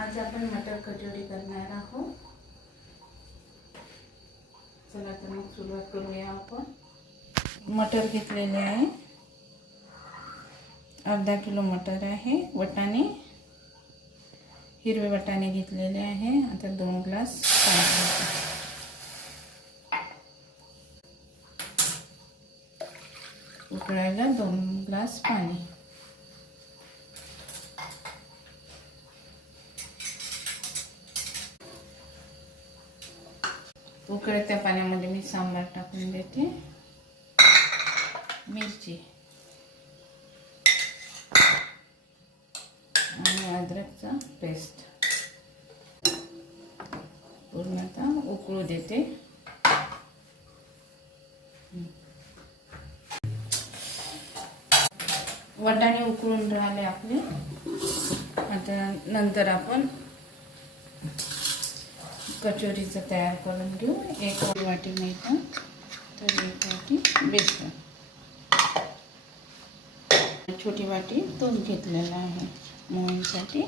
आज आपण मटर कचोरी करणार आहोत। चला तर मग सुरुवात करूया आपण। मटर घेतलेले आहे, अर्धा किलो मटर आहे। वटाणे, हिरवे वटाणे घेतलेले आहे। आता 2 ग्लास पाणी, उकळायला 2 ग्लास पाणी। उकळत्या पाण्यामध्ये मी सांबार टाकून देते, मिरची आणि अद्रकचा पेस्ट पूर्णतः उकळू देते। वटाणे उकळून राहिले आपले। आता नंतर आपण कचोरीचं तयार करून घेऊ। 1 वाटी मैदा, तर 1 वाटी बेसन, छोटी वाटी तूप घेतलेला आहे मोहनसाठी,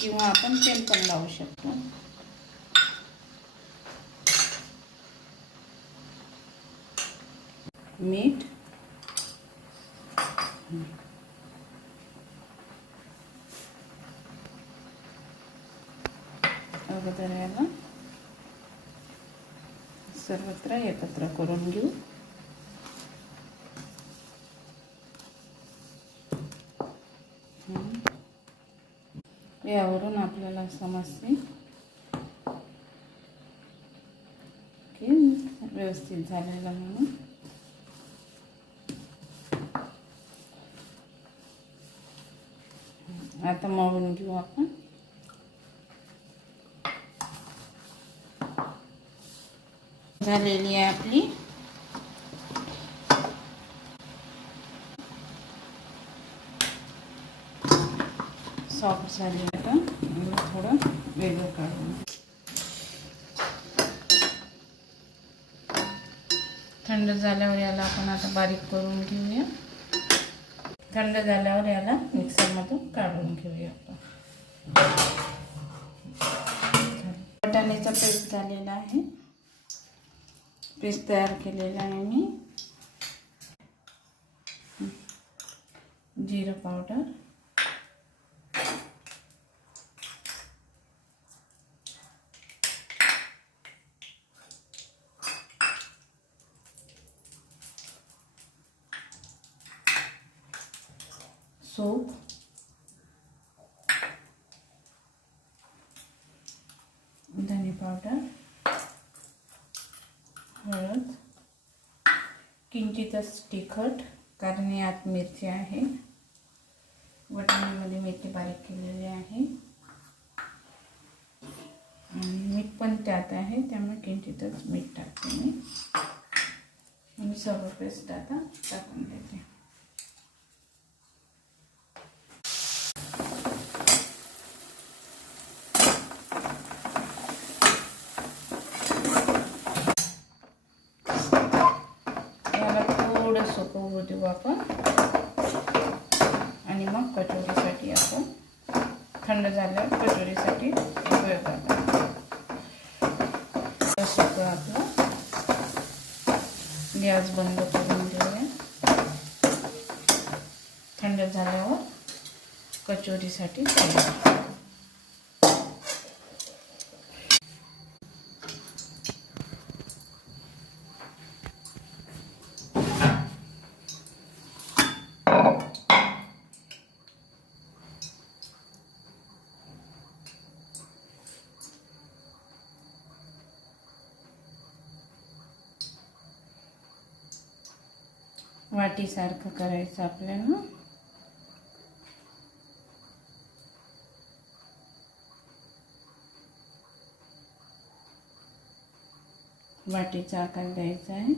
किंवा आपण तेल पण लावू शकतो। मीठ, अगोदर याला सर्वत्र एकत्र करून घेऊ। यावरून आपल्याला समजते की व्यवस्थित झालेलं म्हणून। आता मळून घेऊ आपण। झालेली आहे आपली सॉफ्ट झाली। आता थोडं वेगळं काढून थंड झाल्यावर याला आपण आता बारीक करून घेऊया। थंड झाल्यावर याला मिक्सरमधून काढून घेऊया आपण। वटाण्याचा पेस्ट झालेला आहे, पेस्ट तयार केलेला आहे मी। जीरा पावडर, सोप, धने पावडर, हळद, किंचितच तिखट कारण यात मिरची आहे। वटाण्यामध्ये मेथी बारीक केलेली आहे आणि मीठ पण त्यात आहे, त्यामुळे किंचितच मीठ टाकते मी। आणि सर्व पेस्ट आता टाकून देते। थोडं सोपं होऊ देऊ आपण आणि मग कचोरीसाठी आपण थंड झाल्यावर कचोरीसाठी उपयोगात सोपं आपलं। गॅस बंद करून देऊया। थंड झाल्यावर कचोरीसाठी तयार। वाटीसारखं करायचं आपल्याला। वाटीचा आकार द्यायचा आहे।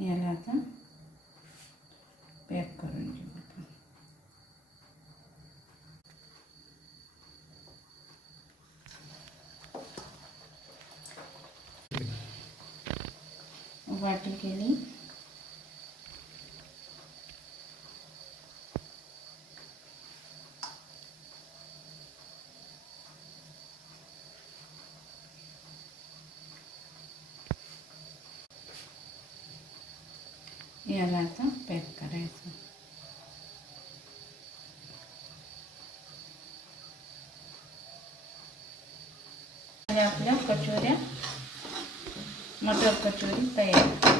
याला आता पॅक करून घेऊ आता. वाटी केली. याला आता पॅक करायचं. आपल्या कचोऱ्या, मटर कचोरी तयार.